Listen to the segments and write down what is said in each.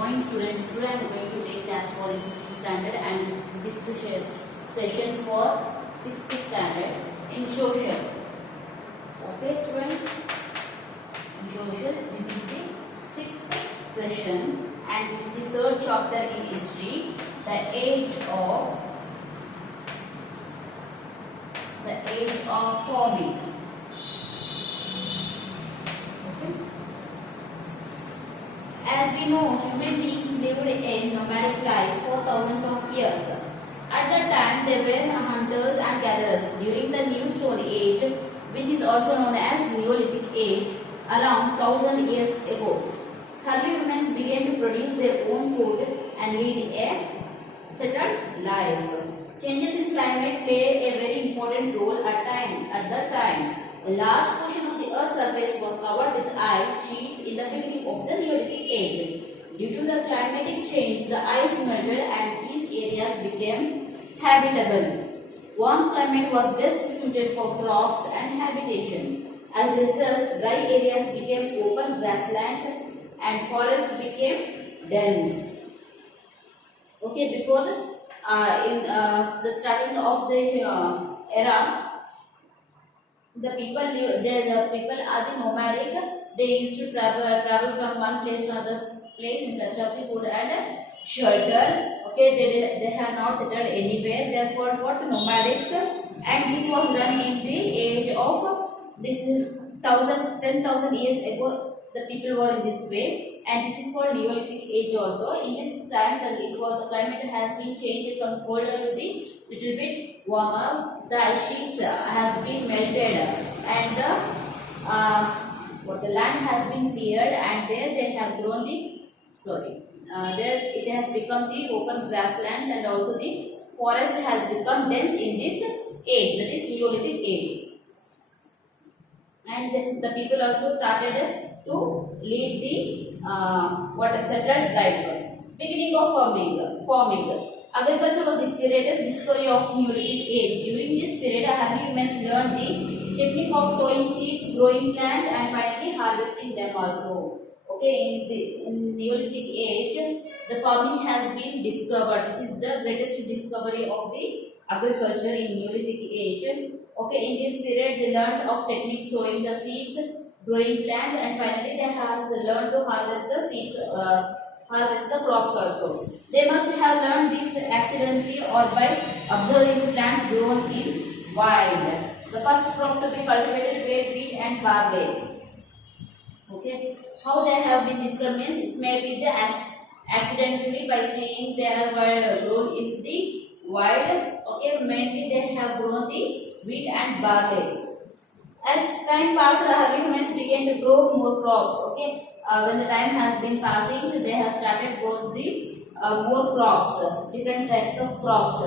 morning students. Today I am going to take class for the 6th standard and this is the 6th session for 6th standard in social. Okay students, in social this is the 6th session and this is the 3rd chapter in history, the age of forming. As we know, human beings lived a nomadic life for thousands of years. At that time, they were hunters and gatherers. During the New Stone Age, which is also known as Neolithic Age, around 1000 years ago, early humans began to produce their own food and lead a settled life. Changes in climate played a very important role at that time. A large portion of the Earth's surface was covered with ice sheets in the beginning of the Neolithic Age. Due to the climatic change, the ice melted and these areas became habitable. Warm climate was best suited for crops and habitation. As a result, dry areas became open grasslands and forests became dense. Okay, before in the starting of the era, the people are the nomadic. They used to travel from one place to another place in search of the food and shelter. Okay, they have not settled anywhere. They are called what? Nomadics. And this was done in the age of this 10,000 years ago. The people were in this way, and this is called Neolithic Age also. In this time, the climate has been changed from colder to the little bit warmer. The ice sheets has been melted, and the land has been cleared, and there they have grown there it has become the open grasslands, and also the forest has become dense in this age, that is Neolithic Age. And then the people also started to lead the settled life. Beginning of farming. Agriculture was the greatest discovery of Neolithic Age. During this period, early humans learned the technique of sowing seeds, growing plants, and finally harvesting them also. Okay, in Neolithic Age, the farming has been discovered. This is the greatest discovery of the agriculture in Neolithic Age. Okay, in this period, they learned of technique sowing the seeds, growing plants, and finally they have learned to harvest the seeds, harvest the crops also. They must have learned this accidentally or by observing the plants grown in wild. The first crop to be cultivated were wheat and barley. Okay, how they have been discovered means it may be the accidentally by seeing they are grown in the wild. Okay, mainly they have grown the wheat and barley. As time passed, early humans began to grow more crops. Okay, when the time has been passing, they have started growing the more crops, different types of crops.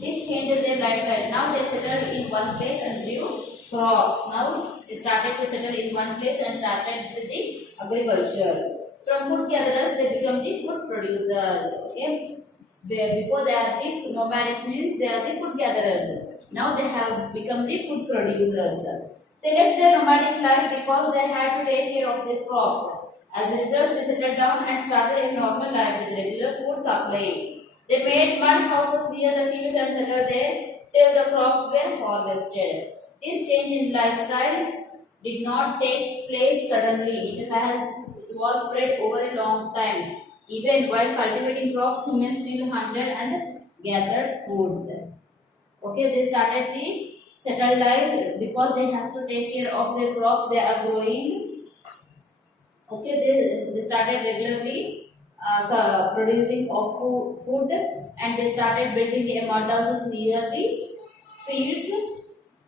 This changed their lifestyle. Now they settled in one place and grew crops. Now they started to settle in one place and started with the agriculture. From food gatherers, they become the food producers. Okay, where before they are the nomadics, means they are the food gatherers. Now they have become the food producers. They left their nomadic life because they had to take care of their crops. As a result, they settled down and started a normal life with regular food supply. They made mud houses near the fields and settled there till the crops were harvested. This change in lifestyle did not take place suddenly. It was spread over a long time. Even while cultivating crops, humans still hunted and gathered food. Okay, they started the settled life because they have to take care of their crops they are growing. Okay, they started regularly producing of food, and they started building a mud houses near the fields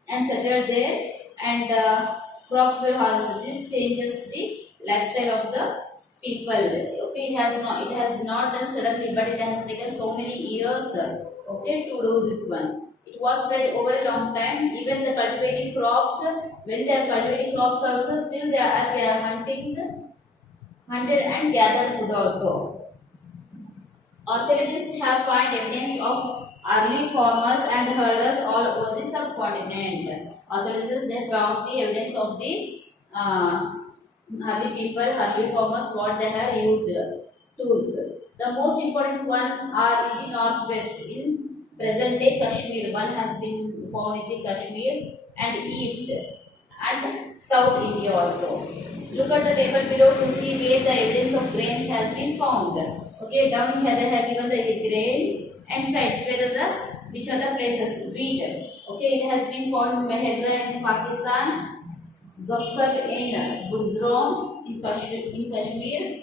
and settled there, and crops were harvested. This changes the lifestyle of the people. Okay, it has not done suddenly, but it has taken so many years. Okay, to do this one. It was spread over a long time. Even the cultivating crops, when they are cultivating crops also, still they are hunted and gathered food also. Archaeologists have found evidence of early farmers and herders all over the subcontinent. Archaeologists they found the evidence of the early people, early farmers, what they have used tools. The most important one are in the northwest in present day Kashmir. One has been found in the Kashmir and east and south India also. Look at the table below to see where the evidence of grains has been found. Okay, down here they have given the grain and sites where are the which are the places wheat. Okay, it has been found in Mehrgarh in Pakistan, Gafar in Buzrom in Kashmir,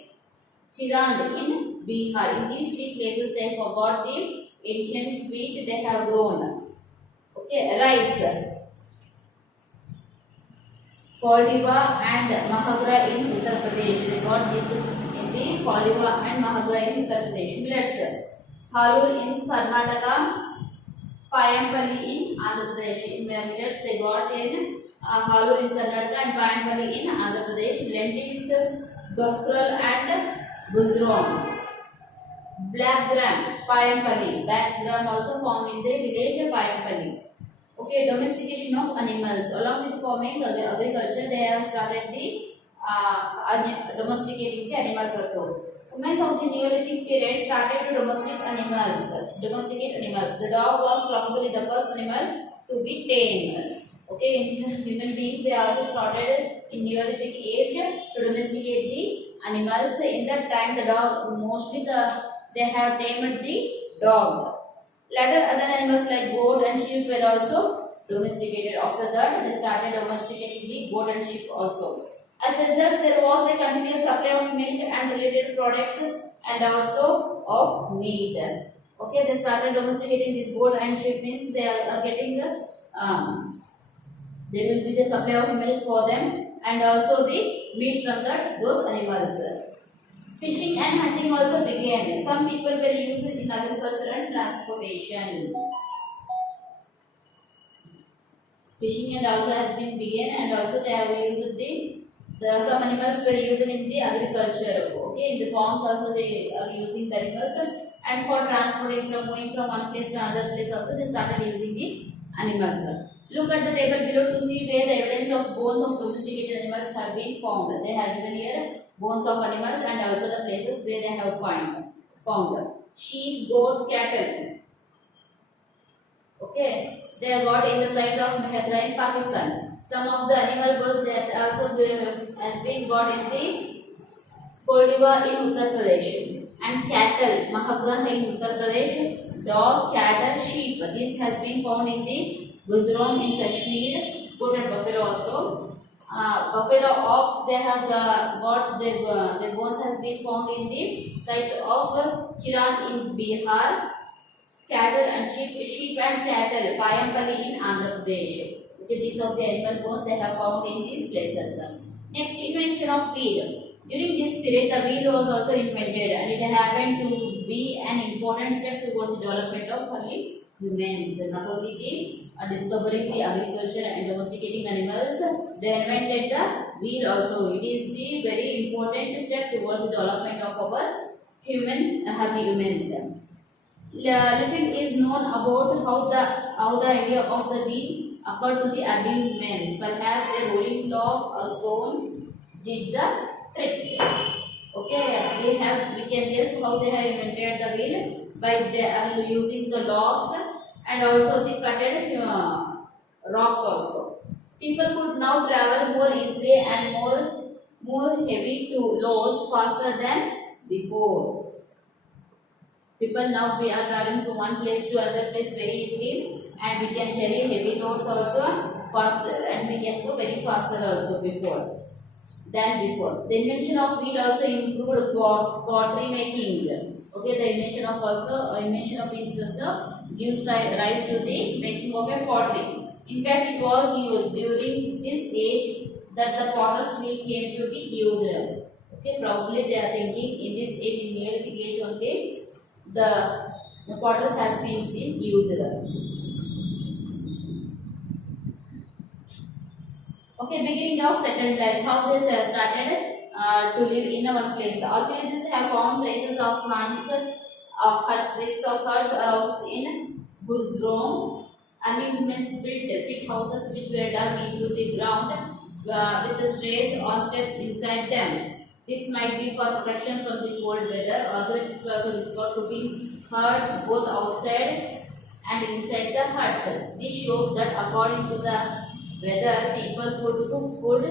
Chirand in Bihar. In these three places they forgot the ancient wheat they have grown. Okay, rice. Koliva and Mahagra in Uttar Pradesh. They got this in the Koliva and Mahagra in Uttar Pradesh. Millets. Halur in Karnataka. Payampalli in Andhra Pradesh. In millets they got in Halur in Karnataka and Payampalli in Andhra Pradesh. Lentils, Gafral and Buzrom. Black gram, Payampalli. Black gram also found in the village Payampalli. Okay, domestication of animals. Along with farming, the agriculture, they have started the domesticating the animals also. Humans of the Neolithic period started to domesticate animals. The dog was probably the first animal to be tamed. Okay, in human beings, they also started in Neolithic age to domesticate the animals. In that time, the dog they have tamed the dog. Later, other animals like goat and sheep were also domesticated. After that, they started domesticating the goat and sheep also. As a result, there was a continuous supply of milk and related products and also of meat. Okay, they started domesticating this goat and sheep means they are getting the there will be the supply of milk for them and also the meat from those animals. Fishing and hunting also began. Some people were used in agriculture and transportation. Fishing and also has been began and also they have used some animals were used in the agriculture. Okay, in the farms also they are using the animals and for transporting from going from one place to another place also they started using the animals. Look at the table below to see where the evidence of bones of domesticated animals have been found. They have given here bones of animals and also the places where they have found. Sheep, goat, cattle. Okay, they are got in the sites of Mehrgarh in Pakistan. Some of the animal bones that also has been got in the Koliva in Uttar Pradesh and cattle, Mahagra in Uttar Pradesh, dog, cattle, sheep. This has been found in the Buzrom in Kashmir, goat and buffalo also. Buffalo, ox, they have got their bones has been found in the sites of Chirand in Bihar. Cattle and sheep and cattle, Payampalli in Andhra Pradesh. Okay, these are the animal bones they have found in these places. Next, invention of wheel. During this period, the wheel was also invented and it happened to be an important step towards the development of early humans. Not only the discovering the agriculture and domesticating animals, they invented the wheel also. It is the very important step towards the development of our happy humans. Little is known about how the idea of the wheel occurred to the early humans. Perhaps a rolling log or stone did the trick. Okay, we can guess how they have invented the wheel by they are using the logs and also the cutted rocks also. People could now travel more easily and more heavy to loads faster than before. People now we are traveling from one place to another place very easily and we can carry heavy loads also faster and we can go very faster also than before. The invention of wheel also improved pottery making. Okay, the invention of wheel also gives rise to the making of a pottery. In fact, it was during this age that the potter's wheel came to be used. Okay, probably they are thinking in this age, in Neolithic age only, the potters has been used. Okay, beginning of settled lives. How they started to live in one place. Archaeologists have found traces of huts, traces of huts are also in Buzrom. Early humans built pit houses which were dug into the ground with the strays or steps inside them. This might be for protection from the cold weather. Although it is also used for cooking huts both outside and inside the huts. This shows that according to the weather, people could cook food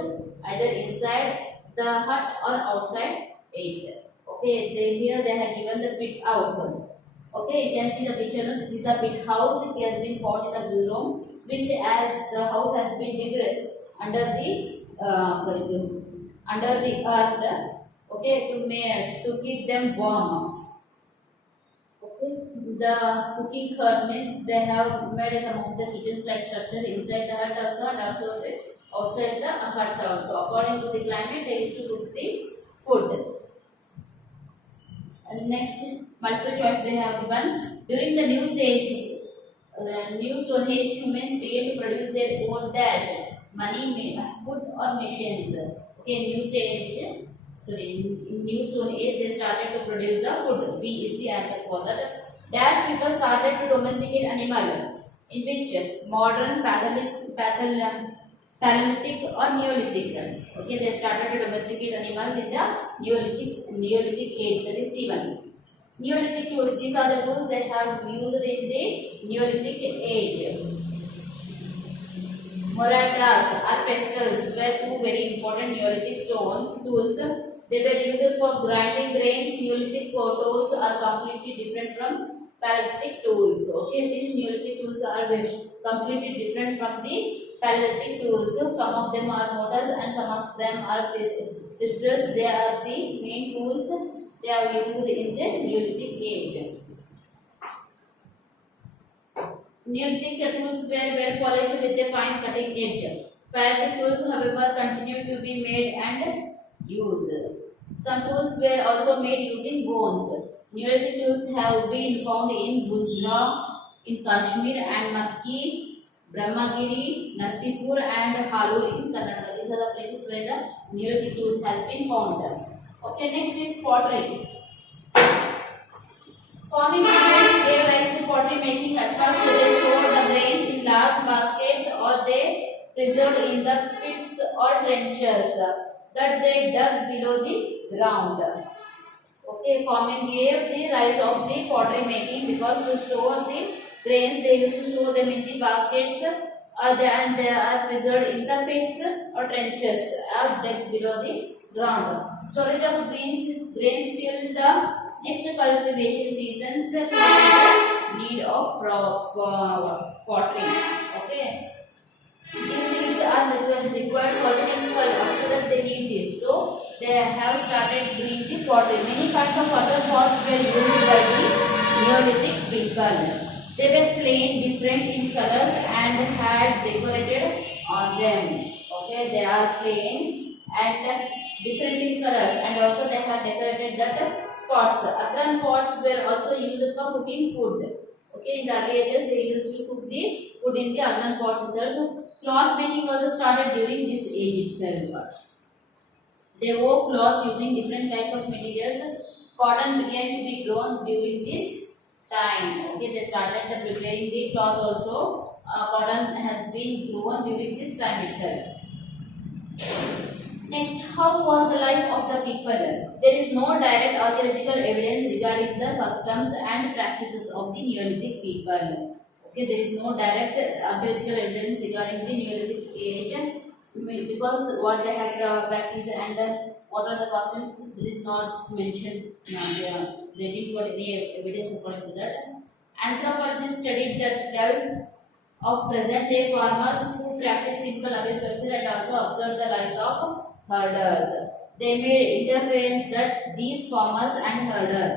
either inside the hut or outside it. Okay, here they have given the pit house. Okay, you can see the picture. This is the pit house. It has been found in the blue room, which as the house has been digged under the under the earth. Okay, to keep them warm. Okay, the cooking hut means they have made some of the kitchens like structure inside the hut also and also outside the hut also. According to the climate, they used to cook the food. And next, multiple choice they have given. During the new Stone Age, humans began to produce their own dash, money, food or machines. Okay, in New Stone Age, they started to produce the food. B is the answer for that. Dash people started to domesticate animal, in which modern Paleolithic or Neolithic. Okay, they started to domesticate animals in the Neolithic age, that is C1. Neolithic tools, these are the tools they have used in the Neolithic age. Moratas or pestles were two very important Neolithic stone tools. They were used for grinding grains. Neolithic tools are completely different from Paleolithic tools. Okay, these Neolithic tools are completely different from the Paleolithic tools. So some of them are mortars and some of them are pistols. They are the main tools they are used in the Neolithic age. Neolithic tools were well polished with a fine cutting edge. Paleolithic tools, however, continued to be made and used. Some tools were also made using bones. Neolithic tools have been found in Gujrat, in Kashmir and Maski, Brahmagiri, Narsipur and Halur in Karnataka. These are the places where the Neolithic tools has been found. Okay, next is pottery. Farming people gave rise to pottery making. At first, they stored the grains in large baskets or they preserved in the pits or trenches that they dug below the ground. Okay, farming gave the rise of the pottery making because to store the grains, they used to store them in the baskets and they are preserved in the pits or trenches or dug below the ground. Storage of grains till the next cultivation seasons need of pottery. Okay, these seeds are required for the next fall. After that, they need this. So they have started doing the pottery. Many kinds of other pots were used by the Neolithic people. They were plain, different in colors and had decorated on them. Okay, they are plain and different in colors and also they had decorated that pots. Earthen pots were also used for cooking food. Okay, in the early ages they used to cook the food in the earthen pots itself. Cloth making also started during this age itself. They wove cloths using different types of materials. Cotton began to be grown during this time. Okay, they started preparing the cloth also. Cotton has been grown during this time itself. Next, how was the life of the people? There is no direct archaeological evidence regarding the customs and practices of the Neolithic people. Okay, there is no direct archaeological evidence regarding the Neolithic age because what they have practiced and what are the customs is not mentioned. They didn't got any evidence according to that. Anthropologists studied the lives of present day farmers who practice simple agriculture and also observed the lives of herders. They made inference that these farmers and herders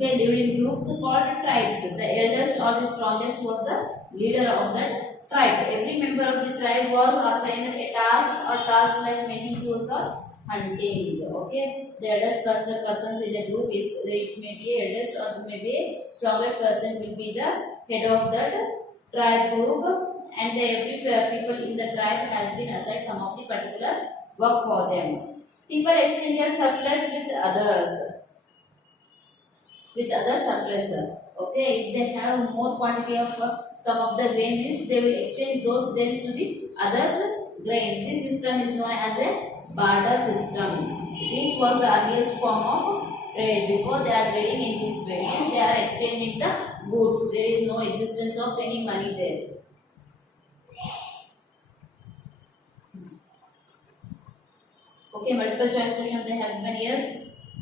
lived in groups called tribes. The eldest or the strongest was the leader of that tribe. Every member of the tribe was assigned a task like making tools or hunting. Okay, the eldest person in the group is it may be eldest or maybe a stronger person will be the head of that tribe group, and every people in the tribe has been assigned some of the particular work for them. People exchange their surplus with others. Surplus. Okay, if they have more quantity of some of the grains, they will exchange those grains to the others grains. This system is known as a barter system. This was the earliest form of trade. Before they are trading in this way, means they are exchanging the goods. There is no existence of any money there. Okay, multiple choice question they have given here.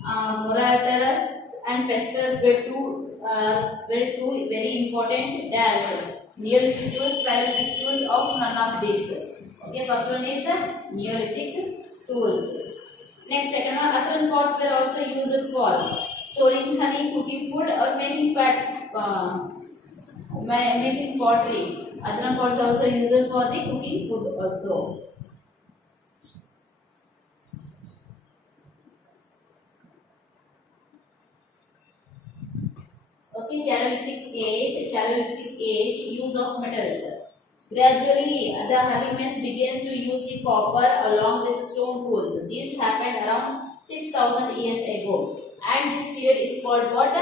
Moratorius and pestles were two very important dash Neolithic tools, Paleolithic tools of none of these. Okay, first one is the Neolithic tools. Next, second one, earthen pots were also used for storing honey, cooking food, or making making pottery. Earthen pots are also used for the cooking food also. Okay, Chalcolithic age, use of metals. Gradually, the Halimas begins to use the copper along with stone tools. This happened around 6,000 years ago, and this period is called what?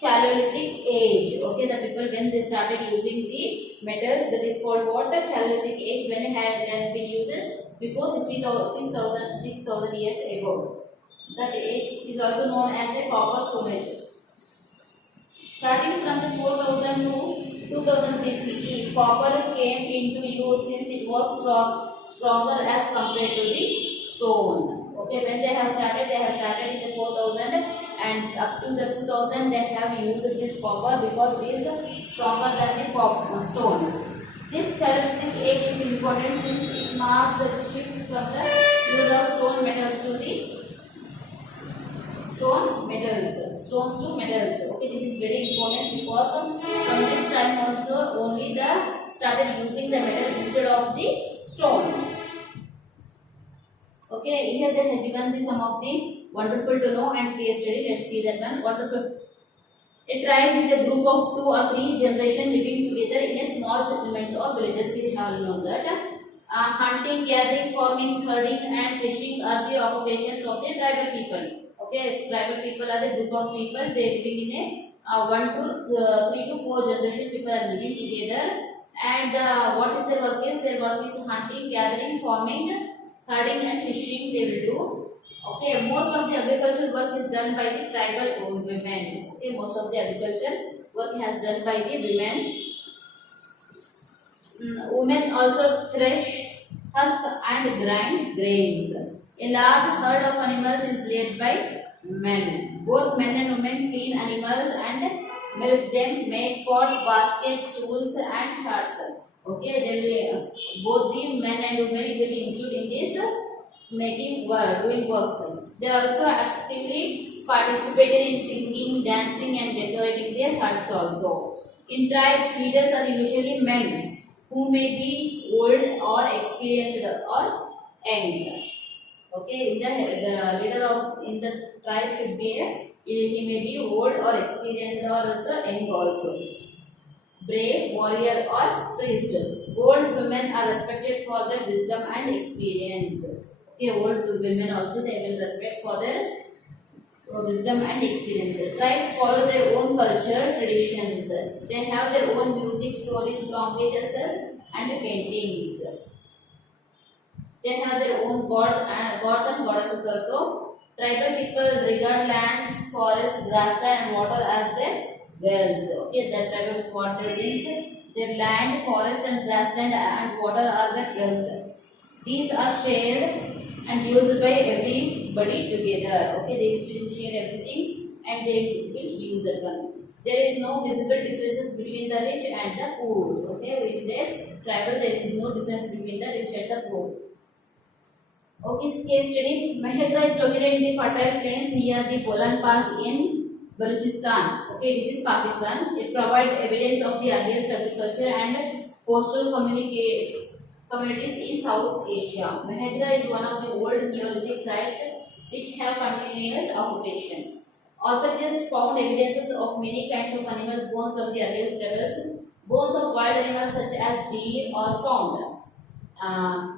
Chalcolithic age. Okay, the people when they started using the metals, that is called what? Chalcolithic age, when it has been used before 6,000 years ago. That age is also known as the copper stone age. Starting from the 4000 to 2000 BCE, copper came into use since it was stronger as compared to the stone. Okay, when they have started in the 4000 and up to the 2000 they have used this copper because it is stronger than the stone. This Chalcolithic age is important since it marks the shift from the use of stones to metals. Okay, this is very important because from this time also only the started using the metal instead of the stone. Okay, here they have given the some of the wonderful to know and case study. Let's see that one. Wonderful. A tribe is a group of 2 or 3 generations living together in a small settlements or villages. We have known that. Hunting, gathering, farming, herding, and fishing are the occupations of the tribal people. Okay, tribal people are the group of people. They living in a 3 to 4 generation. People are living together, and what is their work is? Their work is hunting, gathering, farming, herding, and fishing. They will do. Okay, most of the agricultural work is done by the tribal women. Okay, most of the agricultural work has done by the women. Women also thresh, husk, and grind grains. A large herd of animals is led by men. Both men and women clean animals and milk them, make pots, baskets, tools, and huts. Okay, they will both the men and women will include in this making work, doing works. They also actively participated in singing, dancing, and decorating their huts also. In tribes, leaders are usually men who may be old or experienced or young. Okay, the leader of in the tribe should be he may be old or experienced or also young also. Brave, warrior, or priest. Old women are respected for their wisdom and experience. Okay, old women also they will respect for their wisdom and experience. Tribes follow their own culture, traditions. They have their own music, stories, languages, and paintings. They have their own gods and goddesses also. Tribal people regard lands, forest, grassland, and water as their wealth. Okay, the tribal what they think their land, forest, and grassland and water are their wealth. These are shared and used by everybody together. Okay, they used to share everything and they will use that one. There is no visible differences between the rich and the poor. Okay, with this tribal there is no difference between the rich and the poor. Okay, case study. Mahendra is located in the fertile plains near the Bolan Pass in Balochistan. Okay, it is in Pakistan. It provides evidence of the earliest agriculture and postal communities in South Asia. Mahendra is one of the old Neolithic sites which have continuous occupation. Archaeologists found evidences of many kinds of animal bones from the earliest levels. Bones of wild animals such as deer are found.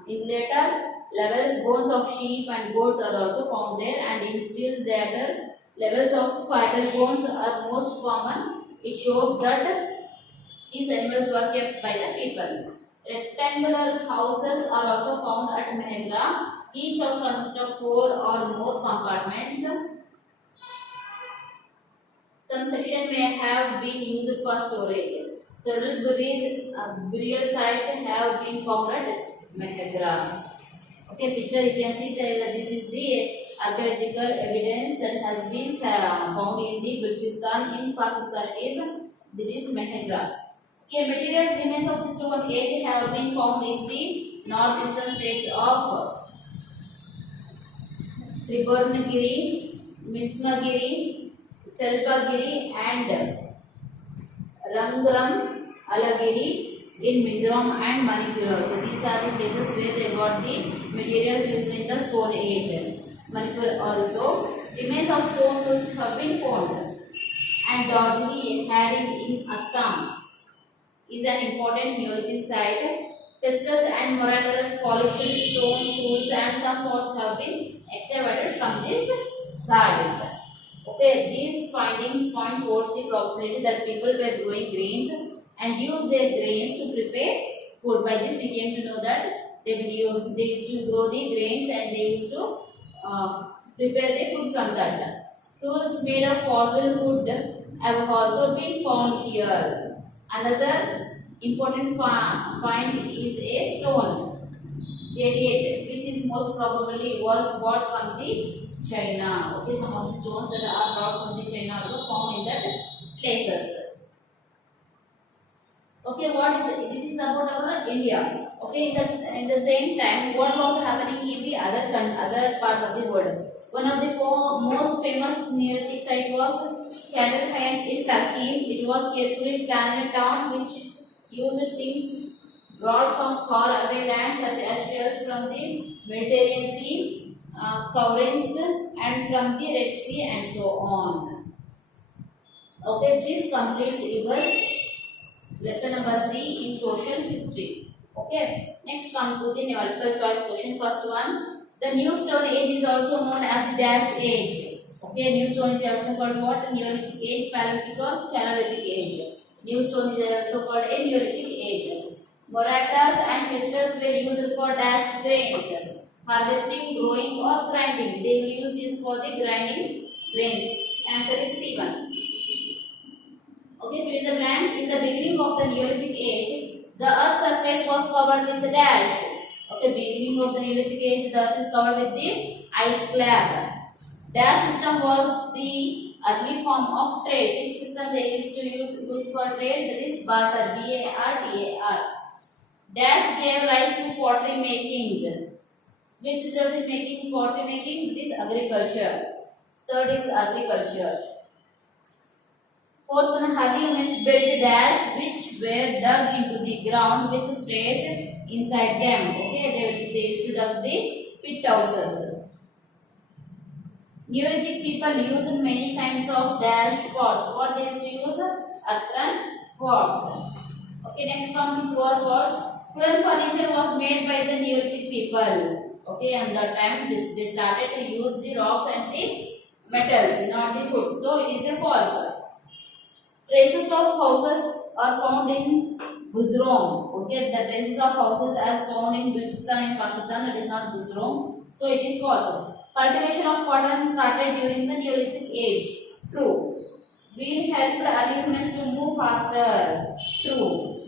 In later levels, bones of sheep and goats are also found there, and in still later levels of cattle bones are most common. It shows that these animals were kept by the people. Rectangular houses are also found at Mahendra. Each house consists of 4 or more compartments. Some section may have been used for storage. Several burial sites have been found at Mehegra. Okay, picture you can see that this is the archaeological evidence that has been found in the Balochistan in Pakistan. This is Mehegra. Okay, materials remains of the Stone Age have been found in the northeastern states of Tribhornagiri, Mismagiri, Selpagiri and Rangram Alagiri in Mizoram and Manipur also. These are the places where they got the materials used in the Stone Age. Manipur also. Remains of stone tools have been found. And Darjeeling Hading in Assam is an important Neolithic site. Pestles and mortars, polished stones, tools and some pots have been excavated from this site. Okay, these findings point towards the probability that people were growing grains and used their grains to prepare food. By this, we came to know that they used to grow the grains and they used to prepare the food from that. Tools made of fossil wood have also been found here. Another important find is a stone, jaded, which is most probably was bought from the China. Okay, some of the stones that are brought from the China also found in that places. Okay, what is it? This is about our India. Okay, in the same time, what was happening in the other parts of the world? One of the most famous Neolithic site was Kandahar in Turkey. It was carefully planned town which used things brought from far away lands such as shells from the Mediterranean Sea, coverings and from the Red Sea and so on. Okay, this completes your lesson number 3 in social history. Okay, next come to the multiple choice question. First one, the New Stone Age is also known as the Dash Age. Okay, New Stone Age is also called what? Neolithic Age, Paleolithic or Chalcolithic Age. New Stone is also called a Neolithic Age. Mortars and pestles were used for dash grains, harvesting, growing or grinding. They will use this for the grinding grains. Answer is C1. Okay, fill in the blanks. In the beginning of the Neolithic Age, the earth's surface was covered with the dash. Okay, beginning of the Neolithic Age, the earth is covered with the ice slab. Dash system was the early form of trade. Which system they used to use for trade? That is barter. B-A-R-T-A-R. Dash gave rise to pottery making. Which results in making pottery making? It is agriculture. Third is agriculture. Fourth one, early humans built dash which were dug into the ground with strays inside them. Okay, they used to dug the pit houses. Neolithic people used many kinds of dash pots. What they used to use? Earthen pots. Okay, next come to true or false. Wooden furniture was made by the Neolithic people. Okay, and that time they started to use the rocks and the metals, not the wood. So it is a false. Traces of houses are found in Buzrom. Okay, the traces of houses as found in Balochistan in Pakistan, that is not Buzrom. So it is false. Cultivation of cotton started during the Neolithic Age. True. Wheel helped early humans to move faster. True.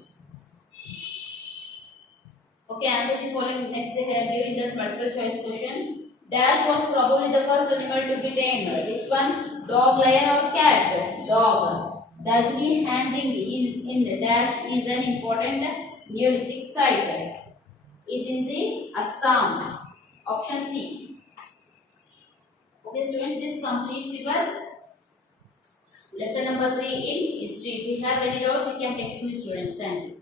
Okay, answer the following. Next they have given that multiple choice question. Dash was probably the first animal to be tamed. Which one? Dog, lion or cat? Dog. Darjeeling Handing is in the dash is an important Neolithic site. Is in the Assam. Option C. Okay, students, this completes your lesson number 3 in history. If you have any doubts, you can text me, students. Thank you.